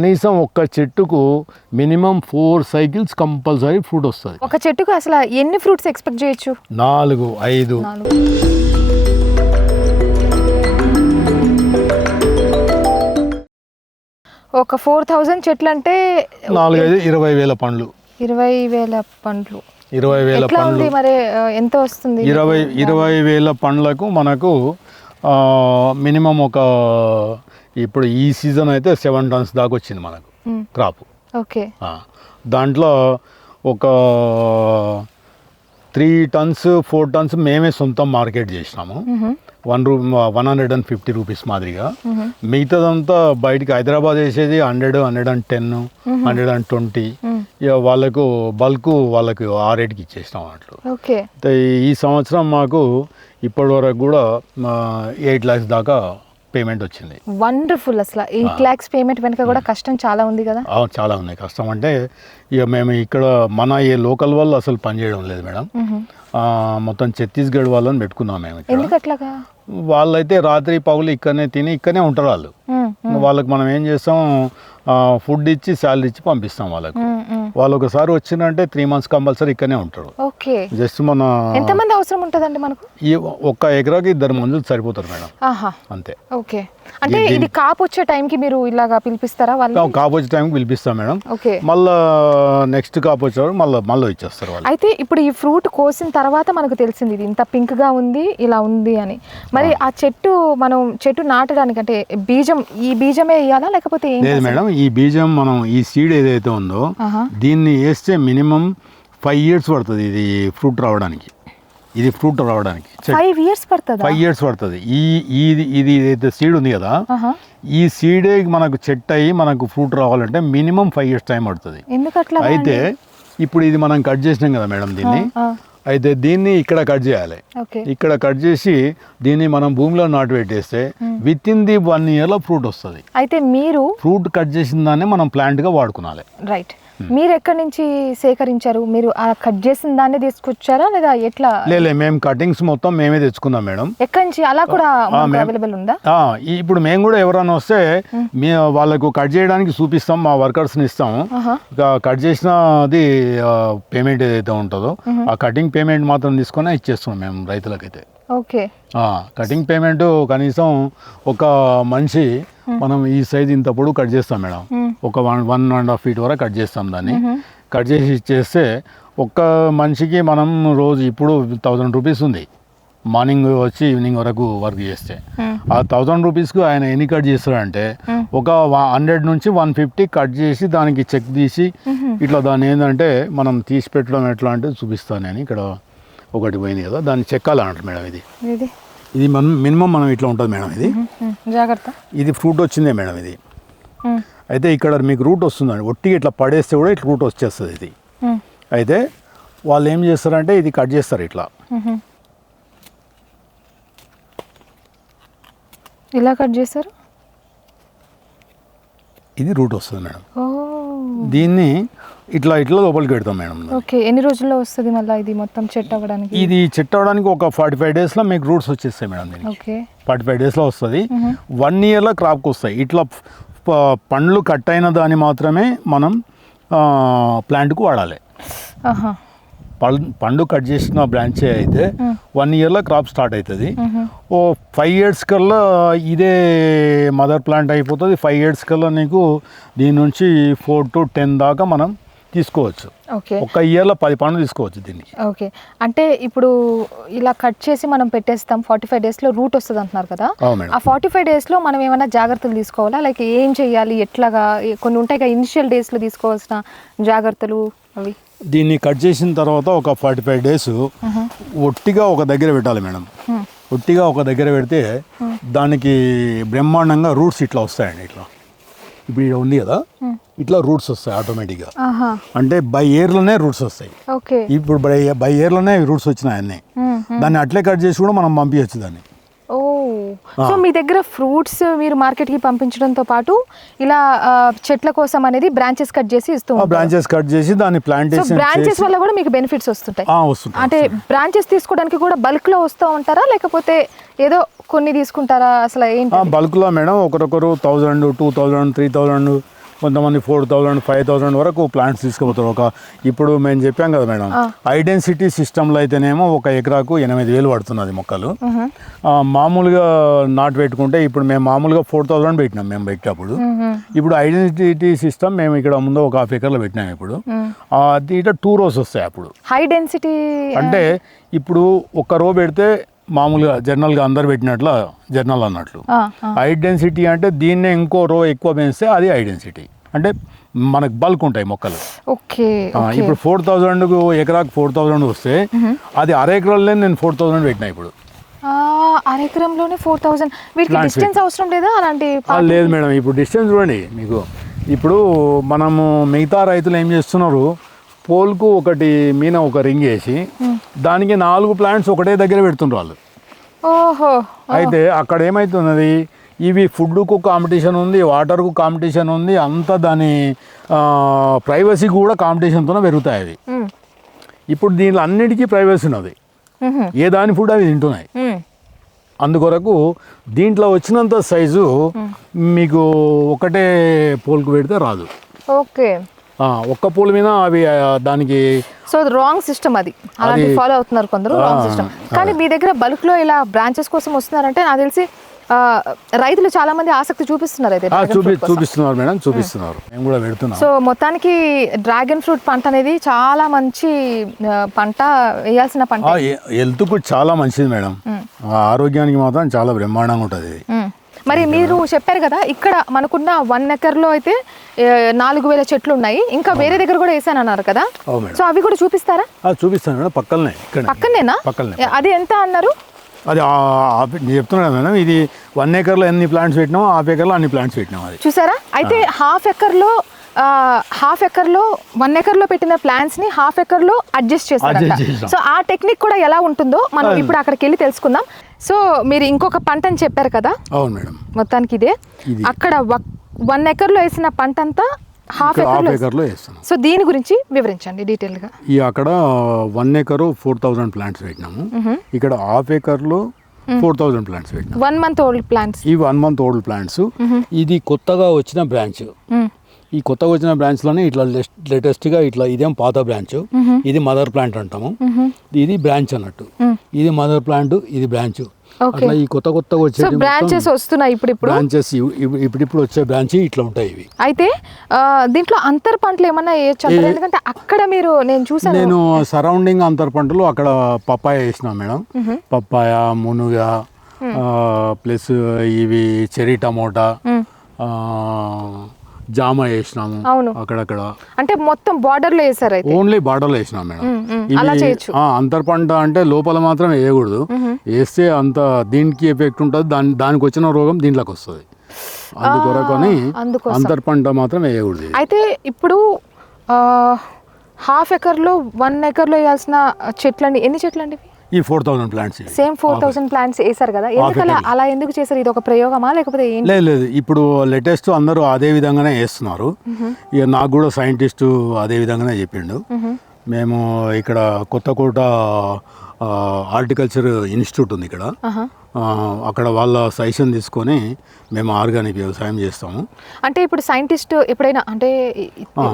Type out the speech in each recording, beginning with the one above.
కనీసం ఒక్క చెట్టుకు minimum four cycles compulsory fruit వస్తుంది. ఒక చెట్టుకు అసలు ఎన్ని ఫ్రూట్స్ ఎక్స్పెక్ట్ చేయొచ్చు? నాలుగు ఐదు. నాలుగు ఒక ఫోర్ థౌజండ్ చెట్లు అంటే నాలుగైదు ఇరవై వేల పండ్లు. ఇరవై వేల పండ్లు. ఇరవై వేల పండ్లు. మరి ఎంత వస్తుంది? ఇరవై ఇరవై వేల పండ్లకు మనకు మినిమం ఒక ఇప్పుడు ఈ సీజన్ అయితే సెవెన్ టన్స్ దాకా వచ్చింది మనకు క్రాప్ ఓకే ఆ, దాంట్లో ఒక త్రీ టన్స్ ఫోర్ టన్స్ మేమే సొంతం మార్కెట్ చేసినాము. వన్ రూ one hundred and fifty rupees మాదిరిగా. మ్హూ, మిగతాదంతా బయటికి హైదరాబాద్ వేసేది hundred hundred and ten hundred and twenty ఇక వాళ్ళకు బల్క్ వాళ్ళకు ఆ రేట్కి ఇచ్చేసినాం అట్లు ఓకే ఈ సంవత్సరం మాకు ఇప్పటి వరకు కూడా ఎయిట్ ల్యాక్స్ దాకా పేమెంట్ వచ్చింది. వండర్ఫుల్ అసలు. ఎయిట్ ల్యాక్స్ పేమెంట్ వెనక కూడా కష్టం చాలా ఉంది కదా? అవును చాలా ఉన్నాయి. కష్టం అంటే ఇక మేము ఇక్కడ మన ఏ లోకల్ వాళ్ళు అసలు పనిచేయడం లేదు మేడం. మొత్తం ఛత్తీస్గఢ్ వాళ్ళని పెట్టుకున్నాం మేము ఇక్కడ. వాళ్ళైతే రాత్రి పగులు ఇక్కడనే తిని ఇక్కడనే ఉంటారు వాళ్ళు. వాళ్ళకి మనం ఏం చేస్తాం? ఫుడ్ ఇచ్చి శాలరీ ఇచ్చి పంపిస్తాం వాళ్ళకు. వాళ్ళు ఒకసారి వచ్చిందంటే త్రీ మంత్స్ కంపల్సరీ ఇక్కడనే ఉంటారు ఓకే. జస్ట్ మన ఎంతమంది అవసరం ఉంటుందండి మనకు? ఈ ఒక్క ఎకరాకి ఇద్దరు మందులు సరిపోతారు మేడం. అంతే. ఓకే. అంటే ఇది కాపు వచ్చే టైంకి మీరు ఇలాగా పిలిపిస్తారా వాళ్ళు కాపు వచ్చే టైంకి పిలిపిస్తాం మేడం. ఓకే. మళ్ళా నెక్స్ట్ కాపు వచ్చేవారు మళ్ళీ మళ్ళీ ఇచ్చేస్తారు వాళ్ళు. అయితే ఇప్పుడు ఈ ఫ్రూట్ కోసిన తర్వాత మనకు తెలిసింది ఇది ఇంత పింక్గా ఉంది ఇలా ఉంది అని. మరి ఆ. చెట్టు మనం చెట్టు నాటడానికి అంటే బీజం ఈ బీజమే వేయాలా లేకపోతే ఏం లేదు మేడం ఈ బీజం మనం ఈ సీడ్ ఏదైతే ఉందో. దీన్ని వేస్తే మినిమం ఫైవ్ ఇయర్స్ పడుతుంది ఇది ఫ్రూట్ రావడానికి. ఇది ఫ్రూట్ రావడానికి. ఫైవ్ ఇయర్స్ పడుతుందా? ఫైవ్ ఇయర్స్ పడుతుంది. ఈ ఇది ఇది ఏదైతే సీడ్ ఉంది కదా. ఈ సీడే మనకు చెట్ అయ్యి మనకు ఫ్రూట్ రావాలంటే మినిమం ఫైవ్ ఇయర్స్ టైం పడుతుంది. అయితే ఇప్పుడు ఇది మనం కట్ చేసినాం కదా మేడం దీన్ని. అయితే దీన్ని ఇక్కడ కట్ చేయాలి. ఇక్కడ కట్ చేసి దీన్ని మనం భూమిలో నాటు పెట్టేస్తే విత్ ఇన్ ది వన్ ఇయర్లో ఫ్రూట్ వస్తుంది. అయితే మీరు ఫ్రూట్ కట్ చేసిన దాన్ని మనం ప్లాంట్గా వాడుకోవాలి రైట్ మీరు ఎక్కడి నుంచి సేకరించారు? మీరు ఆ కట్ చేసిన దాన్ని తీసుకొచ్చారా? లేదా ఎట్లా? లేలే మేము కటింగ్స్ మొత్తం మేమే తెచ్చుకుందాం మేడం. ఎక్కడి నుంచి అలా కూడా అవైలబుల్ ఉందా? ఇప్పుడు మేము కూడా ఎవరైనా వస్తే వాళ్ళకు కట్ చేయడానికి చూపిస్తాం మా వర్కర్స్ని ఇస్తాం. ఆహా. ఇక కట్ చేసినది పేమెంట్ ఏదైతే ఉంటుందో ఆ కటింగ్ పేమెంట్ మాత్రం తీసుకొని ఇచ్చేస్తాం మేము రైతులకైతే. ఓకే. కటింగ్ పేమెంట్ కనీసం ఒక మనిషి మనం ఈ సైజ్ ఇంత పొడుగు కట్ చేస్తాం మేడం. ఒక one one and half feet వరకు కట్ చేస్తాం దాన్ని. కట్ చేసి ఇచ్చేస్తే ఒక్క మనిషికి మనం రోజు ఇప్పుడు థౌజండ్ రూపీస్ ఉంది. మార్నింగ్ వచ్చి ఈవినింగ్ వరకు వర్క్ చేస్తే. ఆ థౌజండ్ రూపీస్కి ఆయన ఎన్ని కట్ చేస్తాడంటే ఒక హండ్రెడ్ నుంచి వన్ ఫిఫ్టీ కట్ చేసి దానికి చెక్ తీసి ఇట్లా దాన్ని ఏంటంటే మనం తీసి పెట్టడం ఎట్లా అంటే చూపిస్తాను నేను ఇక్కడ. ఒకటి పోయింది కదా దాన్ని చెక్కాలంటారు మేడం ఇది. ఇది మనం మినిమం మనం ఇట్లా ఉంటుంది మేడం ఇది. జాగ్రత్త. ఇది ఫ్రూట్ వచ్చిందే మేడం ఇది. అయితే ఇక్కడ మీకు రూట్ వస్తుందండి. ఒట్టిగా ఇట్లా పడేస్తే కూడా ఇట్లా రూట్ వచ్చేస్తుంది ఇది. అయితే వాళ్ళు ఏం చేస్తారంటే ఇది కట్ చేస్తారు ఇట్లా. ఇలా కట్ చేశారు ఇది రూట్ వస్తుంది మేడం. దీన్ని ఇట్లా ఇట్లా లోపలికి పెడతాం మేడం. ఓకే ఎన్ని రోజుల్లో వస్తుంది మళ్ళీ ఇది మొత్తం చెట్ అవ్వడానికి? ఇది చెట్ అవడానికి ఒక ఫార్టీ ఫైవ్ డేస్లో మీకు రూట్స్ వచ్చేస్తాయి మేడం దీనికి. ఓకే. ఫార్టీ ఫైవ్ డేస్లో వస్తుంది. వన్ ఇయర్లో క్రాప్కి వస్తాయి. ఇట్లా పండ్లు కట్ అయిన దాన్ని మాత్రమే మనం ప్లాంట్కు వాడాలి. పండు కట్ చేసిన బ్రాంచ్ అయితే వన్ ఇయర్లో క్రాప్ స్టార్ట్ అవుతుంది ఓ ఫైవ్ ఇయర్స్ కల్లా ఇదే మదర్ ప్లాంట్ అయిపోతుంది. ఫైవ్ ఇయర్స్ కల్లా నీకు దీని నుంచి ఫోర్ టు టెన్ దాకా మనం తీసుకోవచ్చు. ఓకే. ఒక్క ఇయర్లో పది పండ్లు తీసుకోవచ్చు దీనికి ఓకే. అంటే ఇప్పుడు ఇలా కట్ చేసి మనం పెట్టేస్తాం ఫార్టీ ఫైవ్ డేస్లో రూట్ వస్తుంది అంటున్నారు కదా. ఆ ఫార్టీ ఫైవ్ డేస్లో మనం ఏమైనా జాగ్రత్తలు తీసుకోవాలా? లైక్ ఏం చేయాలి? ఎట్లాగా? కొన్ని ఉంటాయి కదా ఇనిషియల్ డేస్లో తీసుకోవాల్సిన జాగ్రత్తలు అవి? దీన్ని కట్ చేసిన తర్వాత ఒక ఫార్టీ ఫైవ్ డేస్ ఒట్టిగా ఒక దగ్గర పెట్టాలి మేడం. ఒట్టిగా ఒక దగ్గర పెడితే దానికి బ్రహ్మాండంగా రూట్స్ ఇట్లా వస్తాయండి ఇట్లా. ఇప్పుడు ఉంది కదా. ఇట్లా రూట్స్ వస్తాయి ఆటోమేటిక్గా. అంటే బై ఇయర్లోనే రూట్స్ వస్తాయి. ఓకే. ఇప్పుడు బై బై ఇయర్లోనే రూట్స్ వచ్చినాయి అన్నీ. దాన్ని అట్లే కట్ చేసి కూడా మనం పంపించచ్చు దాన్ని. ఓ. సో మీ దగ్గర ఫ్రూట్స్ మీరు మార్కెట్కి పంపించడంతో పాటు ఇలా చెట్ల కోసం అనేది బ్రాంచెస్ కట్ చేసి ఇస్తూ బ్రాంచెస్ కట్ చేసి దాన్ని ప్లాంటేషన్ బ్రాంచెస్ వల్ల కూడా మీకు బెనిఫిట్స్ వస్తుంటాయి. అంటే బ్రాంచెస్ తీసుకోవడానికి కూడా బల్క్లో వస్తూ ఉంటారా? లేకపోతే ఏదో కొన్ని తీసుకుంటారా? అసలు ఏంటి బల్క్లో మేడం ఒకరొకరు thousand two thousand three thousand కొంతమంది ఫోర్ థౌజండ్ ఫైవ్ థౌజండ్ వరకు ప్లాంట్స్ తీసుకుపోతారు. ఒక ఇప్పుడు మేము చెప్పాం కదా మేడం ఐడెన్సిటీ సిస్టంలో అయితేనేమో ఒక ఎకరాకు ఎనిమిది వేలు పడుతున్నది మొక్కలు. మామూలుగా నాటు పెట్టుకుంటే ఇప్పుడు మేము మామూలుగా ఫోర్ థౌజండ్ పెట్టినాం మేము పెట్టేటప్పుడు. ఇప్పుడు ఐడెంటిటీ సిస్టమ్ మేము ఇక్కడ ముందు ఒక హాఫ్ ఎకర్లో పెట్టినాం ఇప్పుడు. ఆ, దీంట్లో టూ రోస్ వస్తాయి అప్పుడు. హై డెన్సిటీ అంటే ఇప్పుడు ఒక రో పెడితే మామూలుగా జర్నల్గా అందరు పెట్టినట్లు జర్నల్ అన్నట్లు. ఐడెన్సిటీ అంటే దీన్నే ఇంకో రో ఎక్కువ పెంచితే అది ఐడెన్సిటీ అంటే మనకు బల్క్ ఉంటాయి మొక్కలు. ఓకే ఇప్పుడు ఫోర్ థౌజండ్ ఎకరాకు ఫోర్ థౌజండ్ వస్తే అది అర ఎకరాలనే నేను ఫోర్ థౌజండ్ పెట్టినా ఇప్పుడు. అరెకరంలోనే ఫోర్ థౌసండ్ వీటికి డిస్టెన్స్ అవసరం లేదా? అలాంటి లేదు మేడం ఇప్పుడు డిస్టెన్స్ చూడండి మీకు. ఇప్పుడు మనము మిగతా రైతులు ఏం చేస్తున్నారు పోల్కు ఒకటి మీన ఒక రింగ్ వేసి దానికి నాలుగు ప్లాంట్స్ ఒకటే దగ్గర పెడుతున్నారు వాళ్ళు. ఓహో అయితే అక్కడ ఏమవుతున్నది ఇవి ఫుడ్కు కాంపిటీషన్ ఉంది వాటర్కు కాంపిటీషన్ ఉంది అంతా దాని ప్రైవసీ కూడా కాంపిటీషన్తోనే పెరుగుతాయి అవి. ఇప్పుడు దీనిలో అన్నిటికీ ప్రైవసీ ఉన్నది. ఏ దాని ఫుడ్ అవి తింటున్నాయి. అందుకొరకు దీంట్లో వచ్చినంత సైజు మీకు ఒకటే పోల్కు పెడితే రాదు. ఓకే. ఒక్క పూల మీద అవి దానికి సో రాంగ్ సిస్టమ్ అది. అలాంటి అది- ఫాలో అవుతున్నారు కొందరు రాంగ్ సిస్టమ్ కానీ మీ దగ్గర బల్క్లో ఇలా బ్రాంచెస్ కోసం వస్తున్నారంటే నాకు తెలిసి రైతులు చాలా మంది ఆసక్తి చూపిస్తున్నారు అయితే. చూపిస్తున్నారు మేడం చూపిస్తున్నారు. మేము కూడా పెడుతున్నాం. సో మొత్తానికి డ్రాగన్ ఫ్రూట్ పంట అనేది చాలా మంచి పంట వేయాల్సిన పంట ఆ, హె- హెల్త్కు చాలా మంచిది మేడం. ఆరోగ్యానికి మాత్రం చాలా బ్రహ్మాండంగా ఉంటుంది. మరి మీరు చెప్పారు కదా ఇక్కడ మనకున్న వన్ ఎకర్లో అయితే నాలుగు వేల చెట్లు ఉన్నాయి. ఇంకా వేరే దగ్గర కూడా వేసాను అన్నారు కదా సో అవి కూడా చూపిస్తారా? చూపిస్తాను పక్కనే ఇక్కడ పక్కనేనా? పక్కనే. అది ఎంత అన్నారు? అది చెప్తున్నా మేడం ఇది వన్ ఏకర్లో ఎన్ని ప్లాంట్స్ పెట్టినామో హాఫ్ ఏకర్లో అన్ని ప్లాంట్స్ పెట్టినాం అది. చూసారా? అయితే హాఫ్ ఎకర్లో హాఫ్ ఎకర్లో వన్ ఎకర్లో పెట్టిన ప్లాన్స్ని హాఫ్ ఎకర్లో అడ్జస్ట్ చేస్తారు. సో ఆ టెక్నిక్ కూడా ఎలా ఉంటుందో మనం ఇప్పుడు అక్కడికి వెళ్ళి తెలుసుకుందాం. సో మీరు ఇంకొక పంటని చెప్పారు కదా? అవును మేడం. మొత్తానికి ఇదే. అక్కడ వన్ ఎకర్లో వేసిన పంట అంతా హాఫ్ ఎకర్లో వేస్తున్నాం. సో దీని గురించి వివరించండి డీటెయిల్గా ఈ అక్కడ one acre four thousand plants పెట్టినాము. ఇక్కడ హాఫ్ ఏకర్లో ఫోర్ థౌజండ్ ప్లాంట్స్ పెట్టినాము. వన్ మంత్ ఓల్డ్ ప్లాంట్స్ ఈ వన్ మంత్ ఓల్డ్ ప్లాంట్స్ ఇది కొత్తగా వచ్చిన బ్రాంచ్. ఈ కొత్తగా వచ్చిన బ్రాంచ్లోనే ఇట్లా లేటెస్ట్గా ఇట్లా ఇదేం పాత బ్రాంచ్ ఇది మదర్ ప్లాంట్ అంటాము. ఇది బ్రాంచ్ అన్నట్టు. ఇది మదర్ ప్లాంట్ ఇది బ్రాంచ్. అట్లా ఈ కొత్త కొత్తగా సో వచ్చే బ్రాంచెస్ వస్తున్నాయి ఇప్పుడు ఇప్పుడు బ్రాంచెస్ ఇప్పుడిప్పుడు వచ్చే బ్రాంచ్ ఇట్లా ఉంటాయి ఇవి. అయితే దీంట్లో అంతర్ పంటలు ఏమన్నా వేయచ్చు? ఎందుకంటే అక్కడ మీరు నేను చూసాను నేను సరౌండింగ్ అంతర్ పంటలు అక్కడ పప్పాయ వేసిన మేడం. పప్పాయ మునుగ ప్లస్ ఇవి చెరీ టమోటా జామ వేసినాము. అక్కడక్కడ. అంటే మొత్తం బార్డర్లో వేసారు ఓన్లీ బార్డర్లో వేసినాం మేడం. అంతర్ పంట అంటే లోపల మాత్రం వేయకూడదు. వేస్తే అంత దీనికి ఎఫెక్ట్ ఉంటుంది. దాని దానికి వచ్చిన రోగం దీంట్లోకి వస్తుంది. అందుకొరకని. అంతర్ పంట మాత్రం వేయకూడదు. అయితే ఇప్పుడు హాఫ్ ఎకర్లో వన్ ఎకర్లో వేయాల్సిన చెట్లండి. ఎన్ని చెట్లండి ఇవి? ఈ four thousand plants. Same four thousand plants వేసారు కదా. ఎందుకు అలా ఎందుకు చేశారు? ఇది ఒక ప్రయోగమా? లేకపోతే లేదు లేదు. ఇప్పుడు లేటెస్ట్ అందరూ అదే విధంగానే వేస్తున్నారు ఇక నాకు కూడా సైంటిస్టు అదే విధంగానే చెప్పిండు. మేము ఇక్కడ కొత్తకోట హార్టికల్చర్ ఇన్స్టిట్యూట్ ఉంది ఇక్కడ. అక్కడ వాళ్ళ సజెషన్ తీసుకొని మేము ఆర్గానిక్ వ్యవసాయం చేస్తాము. అంటే ఇప్పుడు సైంటిస్ట్ ఎప్పుడైనా అంటే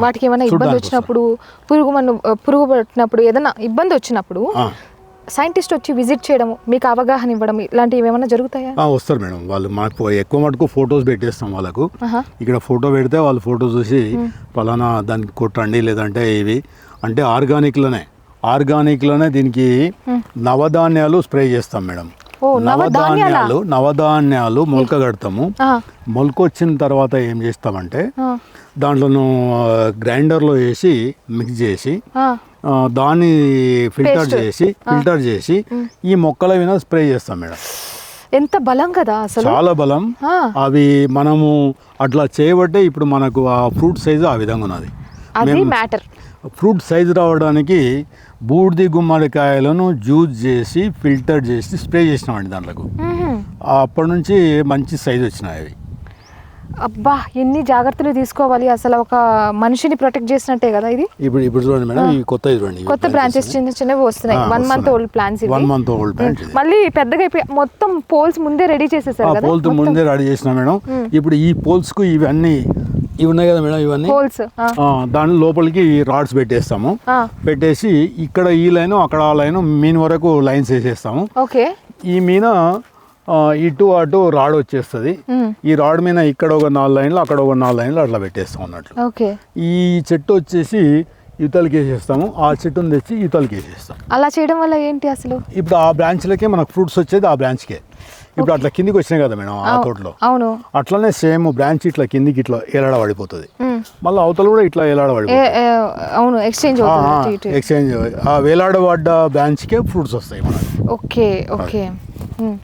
వాటికి ఏమైనా ఇబ్బంది వచ్చినప్పుడు పురుగు మన్ను పురుగు పట్టినప్పుడు ఏదైనా ఇబ్బంది వచ్చినప్పుడు సైంటిస్ట్ వచ్చి విజిట్ చేయడం మీకు అవగాహన ఇవ్వడం ఇలాంటివి ఏమైనా జరుగుతాయా? వస్తారు మేడం. వాళ్ళు మాకు ఎక్కువ మటుకు ఫొటోస్ పెట్టేస్తాం వాళ్ళకు. ఇక్కడ ఫోటో పెడితే వాళ్ళు ఫోటో చూసి పలానా దానికి కొట్టండి లేదంటే ఇవి. అంటే ఆర్గానిక్లోనే ఆర్గానిక్లోనే దీనికి నవధాన్యాలు స్ప్రే చేస్తాం మేడం. నవధాన్యాలా? నవధాన్యాలు మొలక కడతాము. మొలక వచ్చిన తర్వాత ఏం చేస్తామంటే దాంట్లోను గ్రైండర్లో వేసి మిక్స్ చేసి దాన్ని ఫిల్టర్. చేసి ఫిల్టర్ చేసి ఈ మొక్కల మీద స్ప్రే చేస్తాం మేడం. ఎంత బలం కదా అసలు. చాలా బలం. అవి మనము అట్లా చేయబట్టే ఇప్పుడు మనకు ఆ ఫ్రూట్ సైజు ఆ విధంగా ఉన్నది. అది మ్యాటర్. ఫ్రూట్ సైజు రావడానికి బూడిది గుమ్మడికాయలను జ్యూస్ చేసి ఫిల్టర్ చేసి స్ప్రే చేసినామండి దాంట్లోకి. అప్పటి నుంచి మంచి సైజు వచ్చినాయి అవి. అబ్బా ఎన్ని జాగ్రత్తలు తీసుకోవాలి? అసలు ఒక మనిషిని ప్రొటెక్ట్ చేసినట్టే కదా ఇది? ఇప్పుడు ఇప్పుడు చూడండి మేడం ఈ కొత్త చూడండి కొత్త బ్రాంచెస్ చిన్న చిన్నవి వస్తున్నాయి. One month old plants one month old plant ఇది. మళ్ళీ పెద్దగా అయిపోయి మొత్తం పోల్స్ ముందే రెడీ చేసేసారు కదా? పోల్తో ముందే రెడీ చేసిన మేడం. ఇప్పుడు ఈ పోల్స్కు ఇవన్నీ ఇవి ఉన్నాయి కదా మేడం ఇవన్నీ? హోల్స్ ఆ, దాని లోపలికి రాడ్స్ పెట్టేస్తాము. పెట్టేసి ఇక్కడ ఈ లైన్ అక్కడ ఆ లైన్ మీన్ వరకు లైన్స్ వేసేస్తాము. ఓకే. ఈ మీన ఇటు అటు రాడ్ వచ్చేస్తుంది. ఈ రాడ్ మీద ఇక్కడ ఒక నాలుగు లైన్లు అక్కడ ఒక నాలుగు లైన్లు అట్లా పెట్టేస్తాం అన్నట్లు. ఓకే. ఈ చెట్టు వచ్చేసి ఇవతలకి వేసేస్తాము. ఆ చెట్టును తెచ్చి ఇవతలకి వేసేస్తాం. అలా చేయడం వల్ల ఏంటి అసలు? ఇప్పుడు ఆ బ్రాంచ్లకే మనకు ఫ్రూట్స్ వచ్చేది ఆ బ్రాంచ్కే. ఇప్పుడు అట్లా కిందికి వచ్చినాయి కదా మేడం ఆ తోటలో. అవును. అట్లనే సేమ్ బ్రాంచ్ ఇట్లా కిందికి ఇట్లా ఏలాడ పడిపోతుంది. మళ్ళీ అవతల కూడా ఇట్లా ఏలాడ అవును ఎక్స్చేంజ్. ఎక్స్చేంజ్ ఆ వేలాడబడ్డ బ్రాంచ్కే ఫ్రూట్స్ వస్తాయి మనకి. Okay okay.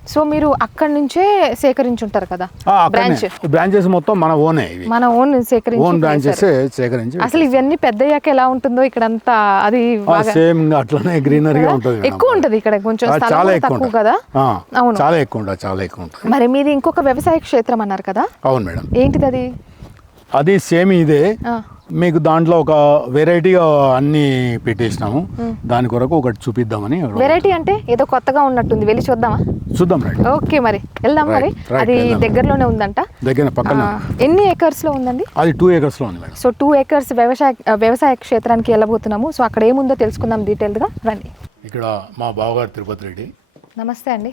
సో మీరు అక్కడి నుంచే సేకరించుంటారు కదా? బ్రాంచ్ బ్రాంచెస్ మొత్తం మన ఓనే ఇవి. మన ఓన్ సేకరించి ఓన్ బ్రాంచెస్. సేకరించి అసలు ఇవన్నీ పెద్దయ్యాక ఎలా ఉంటుందో ఇక్కడ అంతా అది సేమ్ అట్లనే గ్రీనరీగా ఉంటుంది. ఎక్కువ ఉంటది ఇక్కడ కొంచెం చాలా ఎక్కువ కదా? అవును. చాలా ఎక్కువ ఉంటుంది చాలా ఎక్కువ ఉంటుంది. మరి మీది ఇంకొక వ్యవసాయ క్షేత్రం అన్నారు కదా? అవును మేడం. ఏంటిది అది? అది సేమ్ ఇదే. మీకు దాంట్లో ఒక వెరైటీగా అన్ని పెట్టేసినాము. దాని కొరకు ఒకటి చూపిద్దామని వెరైటీ అంటే ఏదో కొత్తగా ఉన్నట్టుంది. వెళ్ళి చూద్దామా? చూద్దాం రండి ఓకే మరి. వెళ్దాం మరి. అది. దగ్గరలోనే ఉందంట. దగ్గర పక్కన. ఎన్ని ఏకర్స్లో ఉందండి? అది టూ ఏకర్స్లో ఉంది మేడం. సో టూ ఏకర్స్ వ్యవసాయ వ్యవసాయ క్షేత్రానికి వెళ్ళబోతున్నాము. సో అక్కడ ఏముందో తెలుసుకుందాం డీటెయిల్గా రండి. ఇక్కడ మా బావగారు తిరుపతి రెడ్డి. నమస్తే అండి.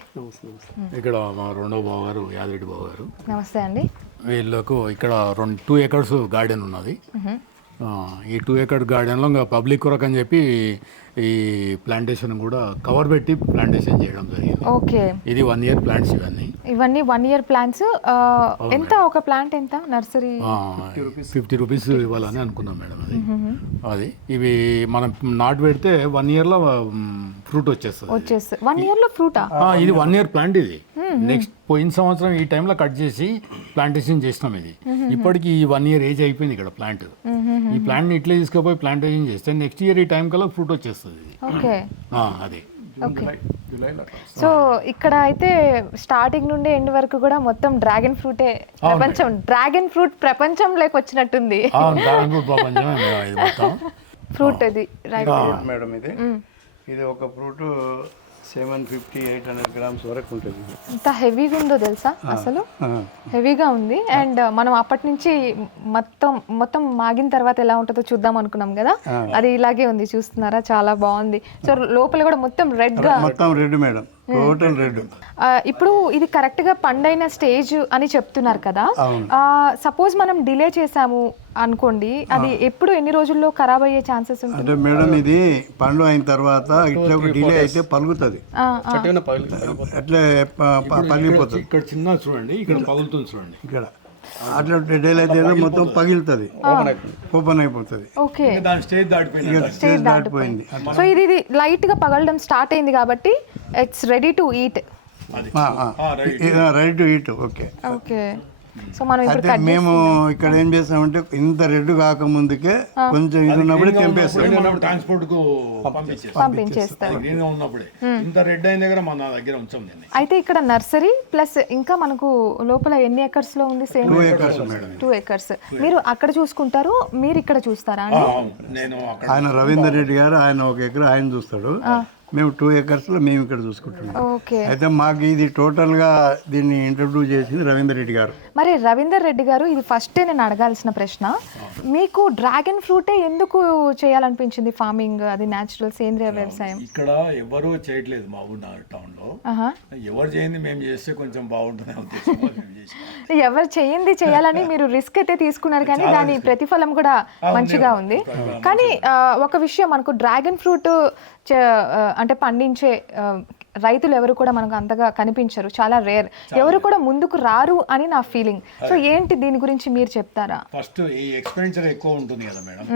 ఇక్కడ మా రెండో బావగారు యాదిరెడ్డి బావగారు. నమస్తే అండి. వీళ్ళకు ఇక్కడ రెండు టూ ఏకర్స్ గార్డెన్ ఉన్నది. ఈ టూ ఏకర్ గార్డెన్లో ఇంకా పబ్లిక్ కొరకు అని చెప్పి ఈ ప్లాంటేషన్ కూడా కవర్ పెట్టి ప్లాంటేషన్ చేయడం జరిగింది. ఓకే. ఇది వన్ ఇయర్ ప్లాంట్స్ ఇవన్నీ. ఇవన్నీ వన్ ఇయర్ ప్లాన్స్ ఎంత ఒక ప్లాంట్ ఎంత నర్సరీ? ఫిఫ్టీ రూపీస్ ఇవ్వాలని అనుకున్నాం మేడం అది. అది. ఇవి మనం నాటు పెడితే వన్ ఇయర్లో ఫ్రూట్ వచ్చేస్తుంది. వచ్చేసి వన్ ఇయర్లో ఫ్రూటా ఇది వన్ ఇయర్ ప్లాంట్ ఇది. నెక్స్ట్ పోయిన సంవత్సరం ఈ టైంలో కట్ చేసి ప్లాంటేషన్ చేసినాం ఇది. ఇప్పటికి ఈ వన్ ఇయర్ ఏజ్ అయిపోయింది ఇక్కడ ప్లాంట్ ఈ ప్లాంట్ ఇట్లే తీసుకుపోయి ప్లాంటేషన్ చేస్తే నెక్స్ట్ ఇయర్ ఈ టైం కల్లా ఫ్రూట్ వచ్చేస్తుంది. ఇది ఓకే. ఆ, అదే. ఓకే. సో ఇక్కడ అయితే స్టార్టింగ్ నుండి ఎండ్ వరకు కూడా మొత్తం డ్రాగన్ ఫ్రూటే ప్రపంచం డ్రాగన్ ఫ్రూట్ ప్రపంచంలోకి వచ్చినట్టుంది. ఆ, డ్రాగన్ ఫ్రూట్ ప్రపంచమే మేడం ఇది మొత్తం. ఫ్రూట్ ఇది రైట్. ఫ్రూట్ మేడం ఇది. ఇది ఒక fruit seven fifty eight hundred grams వరకు ఉంటుంది. ఎంత హెవీగా ఉందో తెలుసా అసలు? హెవీగా ఉంది. అండ్ మనం అప్పటి నుంచి మొత్తం మొత్తం మాగిన తర్వాత ఎలా ఉంటుందో చూద్దాం అనుకున్నాం కదా? అది ఇలాగే ఉంది. చూస్తున్నారా? చాలా బాగుంది. సో లోపల కూడా మొత్తం రెడ్గా మొత్తం రెడ్ మేడం. టోటల్ రెడ్ ఇప్పుడు ఇది కరెక్ట్గా పండైన స్టేజ్ అని చెప్తున్నారు కదా. సపోజ్ మనం డిలే చేసాము. అనుకోండి అది ఎప్పుడు ఎన్ని రోజుల్లో ఖరాబ్ అయ్యే ఛాన్సెస్ అంటే మేడం ఇది పండు అయిన తర్వాత ఇట్లా డిలే అయితే ఆ. అట్లే పగిలిపోతుంది. ఇక్కడ చిన్న చూడండి ఇక్కడ పగులుతుంది చూడండి. ఇక్కడ. అట్లా డిలే అయితే మొత్తం పగిలుతుంది. ఓపెన్ అయిపోతుంది. ఓకే. దాని స్టేజ్ దాటిపోయింది ఇక స్టేజ్ దాటిపోయింది. సో ఇది ఇది లైట్గా పగలడం స్టార్ట్ అయింది కాబట్టి it's ready to eat ready to eat okay. Okay. So మనం ఇప్పుడు అయితే మేము ఇక్కడ ఏం చేస్తామంటే ఇంత రెడ్ కాక ముందుకే కొంచెం ఇది ఉన్నప్పుడు తెంపేస్తాం. ట్రాన్స్పోర్ట్కు పంపించేస్తాం. పంపించేస్తారు. ఉన్నప్పుడే. ఇంత రెడ్ అయిన దగ్గర మన దగ్గర ఉంచాం దీన్ని. అయితే ఇక్కడ నర్సరీ ప్లస్ ఇంకా మనకు లోపల ఎన్ని ఎకర్స్లో ఉంది same? Two acres madam two acres మీరు అక్కడ చూసుకుంటారు మీరు ఇక్కడ చూస్తారా నేను అక్కడ ఆయన రవీందర్ రెడ్డి గారు ఆయన ఒక ఎకరా ఆయన చూస్తాడు. మేము టూ ఎకర్స్లో మేము ఇక్కడ చూసుకుంటున్నాం. ఓకే. అయితే మాకు ఇది టోటల్గా దీన్ని ఇంట్రడ్యూస్ చేసింది రవీందర్ రెడ్డి గారు. మరి రవీందర్ రెడ్డి గారు ఇది ఫస్టే నేను అడగాల్సిన ప్రశ్న. మీకు డ్రాగన్ ఫ్రూటే ఎందుకు చేయాలనిపించింది ఫార్మింగ్ అది న్యాచురల్ సేంద్రియ వ్యవసాయం? ఇక్కడ ఎవరు చేయట్లేదు మా ఊరు టౌన్లో. ఆహా. ఎవరు చేయండి మేము చేస్తే కొంచెం బాగుంటుంది. ఎవరు చేయండి చేయాలని మీరు రిస్క్ అయితే తీసుకున్నారు కానీ దాని ప్రతిఫలం కూడా మంచిగా ఉంది. కానీ ఒక విషయం మనకు డ్రాగన్ ఫ్రూట్ అంటే పండించే రైతులు ఎవరు కూడా మనకు అంతగా కనిపించరు. చాలా రేర్ ఎవరు కూడా ముందుకు రారు అని నా ఫీలింగ్ సో ఏంటి దీని గురించి మీరు చెప్తారా? ఫస్ట్ ఈ ఎక్స్పెండిచర్ ఎక్కువ ఉంటుంది కదా మేడం.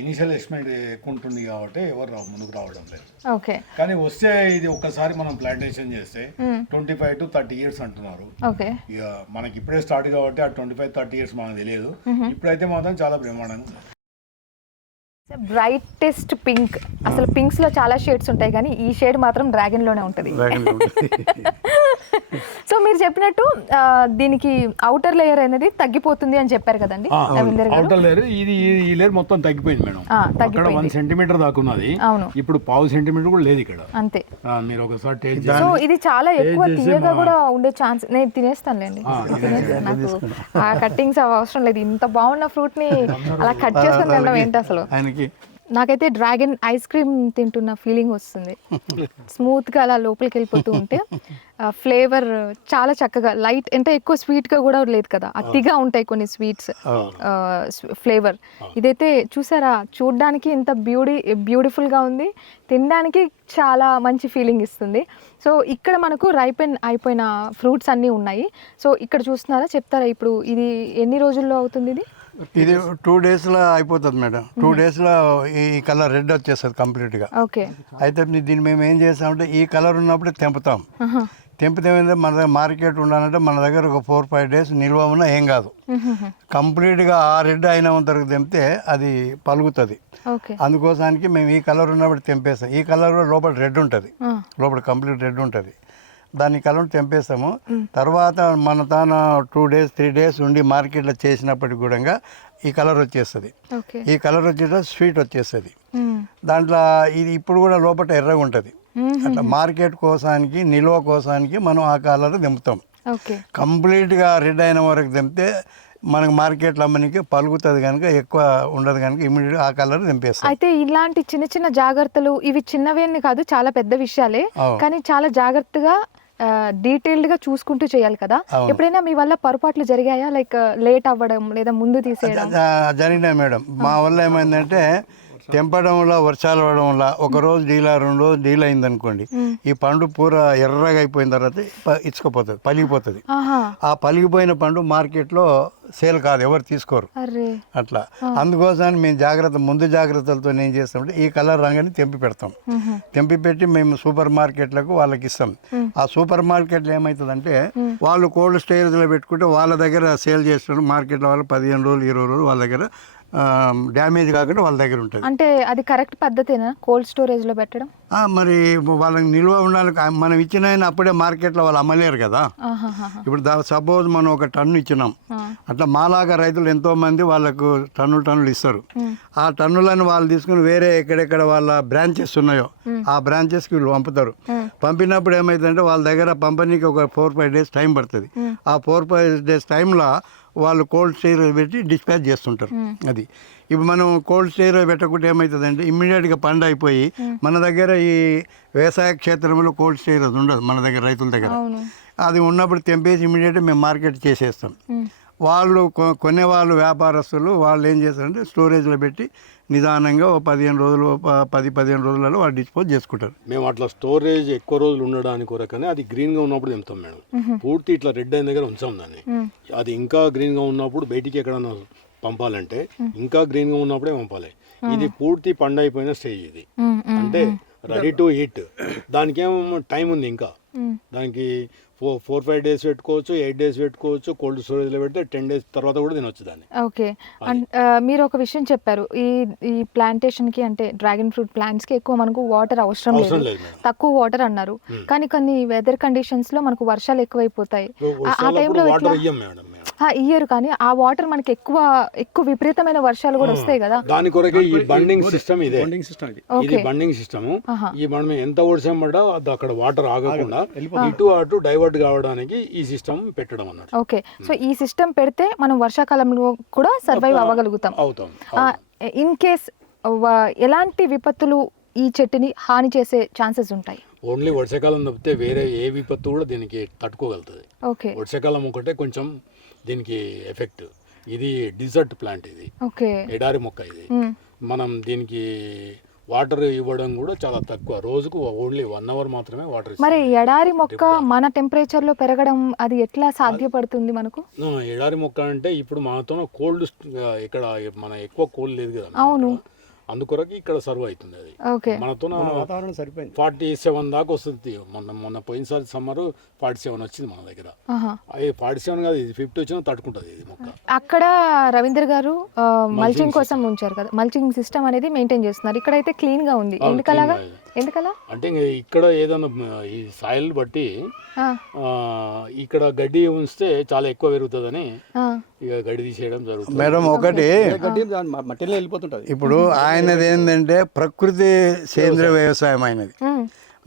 ఇనిషియల్ ఎక్స్పెండ్ ఎక్కువ ఉంటుంది కాబట్టి ఎవరు ముందుకు రావడం లేదు. ఓకే. కానీ వస్తే ఇది ఒక్కసారి మనం ప్లాంటేషన్ చేస్తే twenty five to thirty years అంటున్నారు. ఓకే. మనకి ఇప్పుడే స్టార్ట్ కాబట్టి ఆ ట్వంటీ ఫైవ్ థర్టీ ఇయర్స్ మనకు తెలియదు. ఇప్పుడైతే మాత్రం చాలా బ్రహ్మాండంగా. బ్రైటెస్ట్ పింక్ అసలు పింక్స్లో చాలా షేడ్స్ ఉంటాయి కానీ ఈ షేడ్ మాత్రం డ్రాగన్లోనే ఉంటుంది. సో మీరు చెప్పినట్టు దీనికి అవుటర్ లేయర్ అనేది తగ్గిపోతుంది అని చెప్పారు కదండి అవుటర్ లేయర్ ఇది ఈ- లేయర్ మొత్తం తగ్గిపోయింది మేడం. అక్కడ. వన్ సెంటీమీటర్ దాకా ఉన్నది. అవును. ఇప్పుడు పావు సెంటీమీటర్ కూడా లేదు ఇక్కడ. అంతే. ఆ, మీరు ఒకసారి టేస్ట్ సో ఇది చాలా ఎక్కువ తీయగా కూడా ఉండే ఛాన్స్ నేను తినేస్తానులేండి. తినేస్తాను. నాకు ఆ కట్టింగ్స్ అవసరం లేదు. ఇంత బాగున్న ఫ్రూట్ని అలా కట్ చేసుకొని తినడం ఏంటి అసలు? ఆయనకి నాకైతే డ్రాగన్ ఐస్ క్రీమ్ తింటున్న ఫీలింగ్ వస్తుంది. స్మూత్గా అలా లోపలికి వెళ్ళిపోతూ ఉంటే ఫ్లేవర్ చాలా చక్కగా లైట్ అంటే ఎక్కువ స్వీట్గా కూడా లేదు కదా. అతిగా ఉంటాయి కొన్ని స్వీట్స్ ఫ్లేవర్. ఇదైతే చూసారా చూడడానికి ఇంత బ్యూటీ బ్యూటిఫుల్గా ఉంది. తినడానికి చాలా మంచి ఫీలింగ్ ఇస్తుంది. సో ఇక్కడ మనకు రైపెన్ అయిపోయిన ఫ్రూట్స్ అన్నీ ఉన్నాయి. సో ఇక్కడ చూస్తున్నారా చెప్తారా ఇప్పుడు ఇది ఎన్ని రోజుల్లో అవుతుంది ఇది? ఇది టూ డేస్లో అయిపోతుంది మేడం. టూ డేస్లో ఈ కలర్ రెడ్ వచ్చేస్తుంది కంప్లీట్గా ఓకే. అయితే దీన్ని మేము ఏం చేస్తామంటే ఈ కలర్ ఉన్నప్పుడే తెంపుతాం. తెంపితే మన దగ్గర మార్కెట్ ఉండాలంటే మన దగ్గర ఒక ఫోర్ ఫైవ్ డేస్ నిల్వ ఉన్నా ఏం కాదు. కంప్లీట్గా ఆ రెడ్ అయిన వరకు తెంపితే అది పలుగుతుంది అందుకోసానికి మేము ఈ కలర్ ఉన్నప్పుడు తెంపేస్తాం. ఈ కలర్ లోపల రెడ్ ఉంటుంది. లోపల కంప్లీట్ రెడ్ ఉంటుంది. దాని కలర్ తెంపేస్తాము తర్వాత మన తాను టూ డేస్ త్రీ డేస్ ఉండి మార్కెట్లో చేసినప్పటికి కూడా ఈ కలర్ వచ్చేస్తుంది. ఈ కలర్ వచ్చేట స్వీట్ వచ్చేస్తుంది. దాంట్లో ఇది ఇప్పుడు కూడా లోపల ఎర్రగా ఉంటుంది. అట్లా మార్కెట్ కోసానికి నిల్వ కోసానికి మనం ఆ కలర్ దింపుతాం కంప్లీట్గా రెడ్ అయిన వరకు దింపితే మనకు మార్కెట్లో అమ్మనికి పలుకుతుంది కనుక ఎక్కువ ఉండదు కనుక ఇమీడియట్గా ఆ కలర్ దింపేస్తాం అయితే ఇలాంటి చిన్న చిన్న జాగ్రత్తలు ఇవి చిన్నవేని కాదు చాలా పెద్ద విషయాలే. కానీ చాలా జాగ్రత్తగా డీటెయిల్డ్గా చూసుకుంటూ చేయాలి కదా. ఎప్పుడైనా మీ వల్ల పొరపాట్లు జరిగాయా? లైక్ లేట్ అవ్వడం లేదా ముందు తీసేయడం? జరిగినాయి మేడం. మా వల్ల ఏమైందంటే తెంపడం వల్ల వర్షాలు పడడం వల్ల ఒక రోజు డీలా రెండు రోజు డీల్ అయింది అనుకోండి ఈ పండు పూర ఎర్రగా అయిపోయిన తర్వాత ఇచ్చుకుపోతుంది పలిగిపోతుంది. ఆ పలిగిపోయిన పండు మార్కెట్లో సేల్ కాదు ఎవరు తీసుకోరు. అట్లా. అందుకోసం మేము జాగ్రత్త ముందు జాగ్రత్తలతో ఏం చేస్తామంటే ఈ కలర్ రంగుని తెంపి పెడతాం. తెంపి పెట్టి మేము సూపర్ మార్కెట్లకు వాళ్ళకి ఇస్తాం. ఆ సూపర్ మార్కెట్లో ఏమవుతుందంటే వాళ్ళు కోల్డ్ స్టోరేజ్లో పెట్టుకుంటే వాళ్ళ దగ్గర సేల్ చేస్తున్నారు మార్కెట్లో వాళ్ళు పదిహేను రోజులు ఇరవై రోజులు వాళ్ళ దగ్గర డ్యామేజ్ కాకుండా వాళ్ళ దగ్గర ఉంటుంది. అంటే అది కరెక్ట్ పద్ధతేనా? కోల్డ్ స్టోరేజ్లో పెట్టడం? మరి వాళ్ళకి నిల్వ ఉండాలి. మనం ఇచ్చిన అప్పుడే మార్కెట్లో వాళ్ళు అమ్మలేరు కదా. ఇప్పుడు సపోజ్ మనం ఒక టన్ను ఇచ్చినాం. అట్లా మాలాగా రైతులు ఎంతో మంది వాళ్ళకు టన్నులు టన్నులు ఇస్తారు. ఆ టన్నులను వాళ్ళు తీసుకుని వేరే ఎక్కడెక్కడ వాళ్ళ బ్రాంచెస్ ఉన్నాయో ఆ బ్రాంచెస్కి వీళ్ళు పంపుతారు. పంపినప్పుడు ఏమైందంటే వాళ్ళ దగ్గర పంపనీకి ఒక ఫోర్ ఫైవ్ డేస్ టైం పడుతుంది. ఆ ఫోర్ ఫైవ్ డేస్ టైంలో వాళ్ళు కోల్డ్ స్టోర్ పెట్టి డిస్పాచ్ చేస్తుంటారు. అది. ఇప్పుడు మనం కోల్డ్ స్టోర్ పెట్టకుంటే ఏమవుతుందంటే ఇమ్మీడియట్గా పండు అయిపోయి మన దగ్గర ఈ వ్యవసాయ క్షేత్రంలో కోల్డ్ స్టోరేజ్ ఉండదు మన దగ్గర రైతుల దగ్గర. అది ఉన్నప్పుడు తెంపేసి ఇమీడియట్గా మేము మార్కెట్ చేసేస్తాం. వాళ్ళు కొ- కొనేవాళ్ళు వ్యాపారస్తులు వాళ్ళు ఏం చేస్తారంటే స్టోరేజ్లో పెట్టి నిదానంగా ఓ పదిహేను రోజులు పది పదిహేను రోజులలో వాళ్ళు డిస్పోజ్ చేసుకుంటారు. మేము అట్లా స్టోరేజ్ ఎక్కువ రోజులు ఉండడానికి కొరకనే అది గ్రీన్గా ఉన్నప్పుడు తెంపుతాం మేడం. పూర్తి ఇట్లా రెడ్ అయిన దగ్గర ఉంచాం దాన్ని. అది ఇంకా గ్రీన్గా ఉన్నప్పుడు బయటికి ఎక్కడన్నా పంపాలంటే ఇంకా గ్రీన్గా ఉన్నప్పుడే పంపాలి. ఇది పూర్తి పండు అయిపోయిన స్టేజ్ ఇది. అంటే రెడీ టు ఈట్. దానికి ఏం టైం ఉంది ఇంకా. దానికి ఫోర్ ఫోర్ ఫైవ్ డేస్ పెట్టుకోవచ్చు ఎయిట్ డేస్ పెట్టుకోవచ్చు కోల్డ్ స్టోరేజ్లో పెడితే టెన్ డేస్ తర్వాత కూడా తినొచ్చు దాన్ని. ఓకే. మీరు ఒక విషయం చెప్పారు ఈ ఈ ప్లాంటేషన్కి అంటే డ్రాగన్ ఫ్రూట్ ప్లాంట్స్కి ఎక్కువ మనకు వాటర్ అవసరం లేదు. తక్కువ వాటర్ అన్నారు. కానీ కొన్ని వెదర్ కండిషన్స్లో మనకు వర్షాలు ఎక్కువైపోతాయి. ఆ- టైంలో ఇయ్యరు కానీ ఆ వాటర్ మనకి ఎక్కువ ఎక్కువ విపరీతమైన వర్షాలు కూడా వస్తాయి కదా. దాని కొరకే ఈ బండింగ్ సిస్టమ్ ఇదే. సిస్టమ్ ఇది బండింగ్ సిస్టమ్. ఈ మనం ఎంత వర్షం పడ్డా అది అక్కడ వాటర్ ఆగకుండా ఇటు అటు డైవర్ట్ కావడానికి ఈ సిస్టమ్ పెట్టడం అన్నట్టు. ఓకే సో ఈ సిస్టమ్ పెడితే మనం వర్షాకాలంలో కూడా సర్వైవ్ అవ్వగలుగుతాం. అవుతాం. ఇన్ కేస్ ఎలాంటి విపత్తులు ఈ చెట్టుని హాని చేసే ఛాన్సెస్ ఉంటాయి? ఓన్లీ వర్షాకాలం తప్పితే వేరే ఏ విపత్తు కూడా దీనికి తట్టుకోగలుగుతుంది. ఓకే వర్షాకాలం ఒకటే కొంచెం దీనికి ఎఫెక్ట్. ఇది డిజర్ట్ ప్లాంట్ ఇది. ఓకే. ఎడారి మొక్క ఇది. మనం దీనికి వాటర్ ఇవ్వడం కూడా చాలా తక్కువ. రోజుకు ఓన్లీ వన్ అవర్ మాత్రమే వాటర్ మరి ఎడారి మొక్క మన టెంపరేచర్లో పెరగడం అది ఎట్లా సాధ్యపడుతుంది మనకు? ఎడారి మొక్క అంటే ఇప్పుడు మనతో కోల్డ్ ఇక్కడ మన ఎక్కువ కోల్డ్ లేదు కదా అవును. అందుకొరకు ఇక్కడ సర్వ్ అవుతుంది అది ఓకే మనతో వాతావరణం సరిపోయింది. ఫార్టీ సెవెన్ దాకా వస్తుంది. మొన్న మొన్న పోయినసారి సమ్మర్ ఫార్టీ సెవెన్ వచ్చింది మన దగ్గర. అది ఫార్టీ సెవెన్ కాదు ఇది ఫిఫ్టీ వచ్చినా తట్టుకుంటుంది ఇది మొక్క. అక్కడ రవీందర్ గారు మల్చింగ్ కోసం ఉంచారు కదా. మల్చింగ్ సిస్టమ్ అనేది మెయింటైన్ చేస్తున్నారు. ఇక్కడైతే క్లీన్గా ఉంది. ఎందుకలాగా. ఎందుకలా? అంటే ఇంక ఇక్కడ ఏదైనా ఈ సాయిల్ బట్టి ఇక్కడ గడ్డి ఉంచితే చాలా ఎక్కువ పెరుగుతుందని ఆ, ఇక గడ్డి తీసేయడం జరుగుతుంది. మేడం ఒకటి గడ్డి దాని మ- మట్టిలో వెళ్ళిపోతుంటది. ఇప్పుడు ఆయనది ఏంటంటే ప్రకృతి సేంద్రియ వ్యవసాయం అయినది.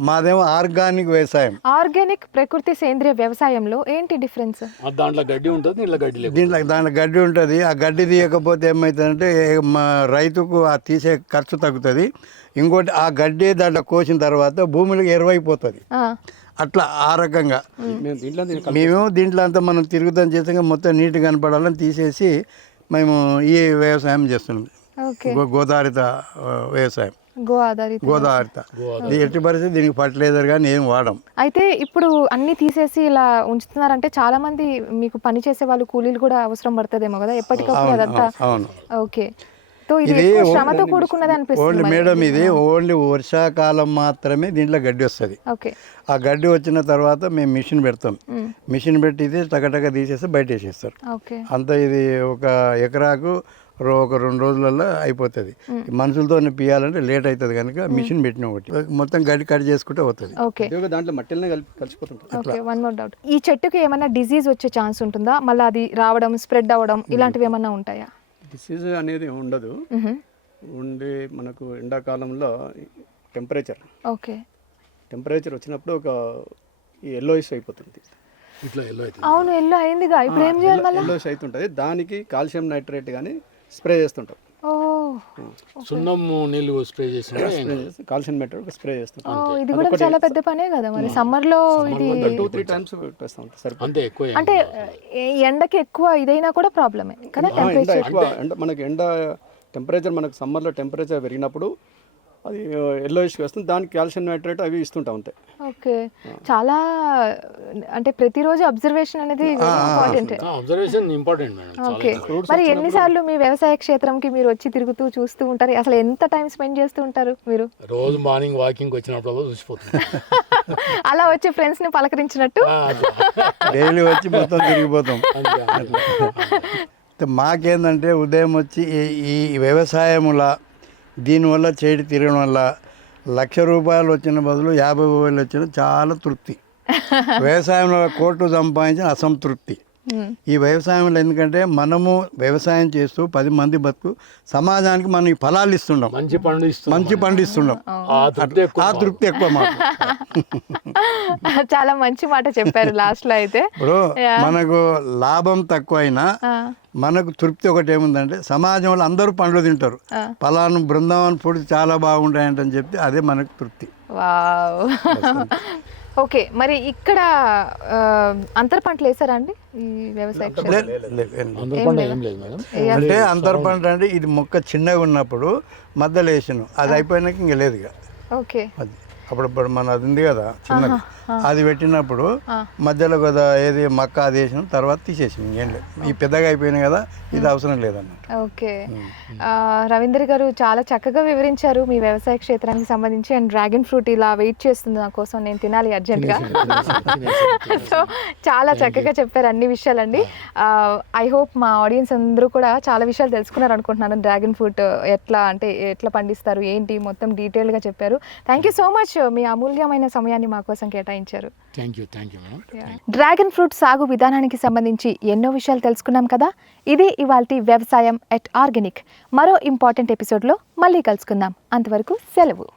మాదేమో ఆర్గానిక్ వ్యవసాయం. ఆర్గానిక్ ప్రకృతి సేంద్రియ వ్యవసాయంలో ఏంటి డిఫరెన్స్? ఆ దాంట్లో గడ్డి ఉంటుంది దీంట్లో గడ్డి లేదు దీంట్లో దాంట్లో గడ్డి ఉంటుంది. ఆ గడ్డి తీయకపోతే ఏమవుతుందంటే మా రైతుకు ఆ తీసే ఖర్చు తగ్గుతుంది. ఇంకోటి ఆ గడ్డి దాంట్లో కోసిన తర్వాత భూమిలో ఎరువైపోతుంది. అట్లా ఆ రకంగా. మేము దీంట్లో అంతా మనం తిరుగుతాం చేసాక మొత్తం నీట్గా కనపడాలని తీసేసి మేము ఈ వ్యవసాయం చేస్తున్నాం. గోదావరిత వ్యవసాయం. గోదావరిత ఎట్టి పరిస్థితి దీనికి ఫర్టిలైజర్ కానీ ఏం వాడం. అయితే ఇప్పుడు అన్ని తీసేసి ఇలా ఉంచుతున్నారంటే చాలా మంది మీకు పని చేసే వాళ్ళు కూలీలు కూడా అవసరం పడుతుందేమో కదా? ఎప్పటికప్పుడు అదంతా అవును ఓకే. సో ఇది శ్రమతో కూడుకున్నది అనిపిస్తుంది ఓన్లీ. మేడం ఇది ఓన్లీ వర్షాకాలం మాత్రమే దీంట్లో గడ్డి వస్తుంది. ఓకే. ఆ గడ్డి వచ్చిన తర్వాత మేము మిషన్ పెడతాం. మిషన్ పెట్టి ఇది టకటక తీసేసి బయట వేసేస్తారు ఓకే. అంత ఇది ఒక ఎకరాకు ఒక రెండు రోజులలో అయిపోతుంది. మనుషులతో పియాలంటే లేట్ అవుతుంది కనుక మిషన్ పెట్టిన ఒకటి. మొత్తం గడ్డి కట్ చేసుకుంటే అవుతుంది ఓకే. దాంట్లో మట్టిలోనే కలిపి కలిసిపోతుంటుంది. ఓకే వన్ మోర్ డౌట్ ఈ చెట్టుకి ఏమైనా డిజీజ్ వచ్చే ఛాన్స్ ఉంటుందా? మళ్ళీ అది రావడం స్ప్రెడ్ అవ్వడం ఇలాంటివి ఏమైనా ఉంటాయా? డిసీజ్ అనేది ఉండదు. ఉండి మనకు ఎండాకాలంలో టెంపరేచర్ ఓకే. టెంపరేచర్ వచ్చినప్పుడు ఒక ఈ ఎల్లోయిష్ అయిపోతుంది. ఇట్లా ఎల్లో అవుతుంది అవును ఎల్లో అయిందిగా. ఇప్పుడు ఏం చేయాలి మళ్ళీ? ఎల్లోయిష్ అవుతుంటుంది దానికి కాల్షియం నైట్రేట్ కానీ స్ప్రే చేస్తుంటాం. సున్నం నీళ్ళు స్ప్రే చేసి కాల్షియం నైట్రేట్ స్ప్రే చేస్తుంటాం. ఓ, ఇది కూడా చాలా పెద్ద పనే కదా మరి? సమ్మర్లో ఇది టూ త్రీ టైమ్స్ పెట్టేస్తాం అంతే ఎక్కువ అంటే ఎండకి ఎక్కువ ఇదైనా కూడా ప్రాబ్లమే కదా ఆ, ఎండ టెంపరేచర్ ఎక్కువ ఎండ మనకి ఎండ టెంపరేచర్ మనకు సమ్మర్లో టెంపరేచర్ పెరిగినప్పుడు అది ఎల్లోయిష్కి వస్తుంది. దానికి కాల్షియం నైట్రేట్ అవి ఇస్తుంటాం అంతే. ఓకే. చాలా అంటే ప్రతిరోజు అబ్జర్వేషన్ అనేది important observation important madam okay. మరి ఎన్నిసార్లు మీ వ్యవసాయ క్షేత్రంకి మీరు వచ్చి తిరుగుతూ చూస్తూ ఉంటారు? అసలు ఎంత టైం స్పెండ్ చేస్తూ ఉంటారు మీరు? రోజు మార్నింగ్ వాకింగ్ వచ్చినప్పుడు చూసిపోతుంది. అలా వచ్చి ఫ్రెండ్స్ని పలకరించినట్టు. డైలీ వచ్చి మొత్తం తిరిగిపోతాం. మాకేందంటే ఉదయం వచ్చి ఈ- ఈ వ్యవసాయముల దీనివల్ల చేడి తిరగడం వల్ల లక్ష రూపాయలు వచ్చిన బదులు యాభై వేలు వచ్చిన చాలా తృప్తి. వ్యవసాయంలో కోట్లు సంపాదించిన అసంతృప్తి. ఈ వ్యవసాయంలో ఎందుకంటే మనము వ్యవసాయం చేస్తూ పది మంది బతుకు సమాజానికి మనం ఈ ఫలాలు ఇస్తున్నాం మంచి పండు మంచి పండిస్తున్నాం ఆ తృప్తి ఎక్కువ ఆ తృప్తి ఎక్కువ మాకు. చాలా మంచి మాట చెప్పారు లాస్ట్లో అయితే. ఇప్పుడు మనకు లాభం తక్కువైనా ఆ, మనకు తృప్తి ఒకటి ఏముందంటే సమాజంలో అందరూ పండ్లు తింటారు. పలాను బృందావన్ ఫుడ్ చాలా బాగుంటాయంటని చెప్తే అదే మనకు తృప్తి. ఓకే మరి ఇక్కడ అంతర పంటలు వేసారా అండి? ఈ వ్యవసాయ అంటే అంతర పంట అంటే ఇది మొక్క చిన్నగా ఉన్నప్పుడు మధ్యలో వేసాను. అది అయిపోయినాక ఇంక లేదు ఇక. ఓకే. అది అప్పుడు ఇప్పుడు మన అది ఉంది కదా చిన్నది. అది పెట్టినప్పుడు మధ్యలో కదా ఏది మక్క అది వేసిన తర్వాత తీసేసాం ఇంకేం లేదు. ఈ పెద్దగా అయిపోయినాయి కదా ఇది అవసరం లేదన్నమాట. ఓకే. రవీంద్ర గారు చాలా చక్కగా వివరించారు మీ వ్యవసాయ క్షేత్రానికి సంబంధించి అండ్ డ్రాగన్ ఫ్రూట్ ఇలా వెయిట్ చేస్తుంది నా కోసం నేను తినాలి అర్జెంట్గా. సో చాలా చక్కగా చెప్పారు అన్ని విషయాలండి. ఐ హోప్ మా ఆడియన్స్ అందరూ కూడా చాలా విషయాలు తెలుసుకున్నారు అనుకుంటున్నాను. డ్రాగన్ ఫ్రూట్ ఎట్లా అంటే ఎట్లా పండిస్తారు ఏంటి మొత్తం డీటెయిల్గా చెప్పారు. థ్యాంక్ యూ సో మచ్ మీ అమూల్యమైన సమయాన్ని మా కోసం కేటాయించారు. మేడం డ్రాగన్ ఫ్రూట్ సాగు విధానానికి సంబంధించి ఎన్నో విషయాలు తెలుసుకున్నాం కదా? ఇది ఇవాల్టి వ్యవసాయం ఎట్ ఆర్గానిక్ మరో ఇంపార్టెంట్ ఎపిసోడ్లో మళ్ళీ కలుసుకుందాం. అంతవరకు సెలవు.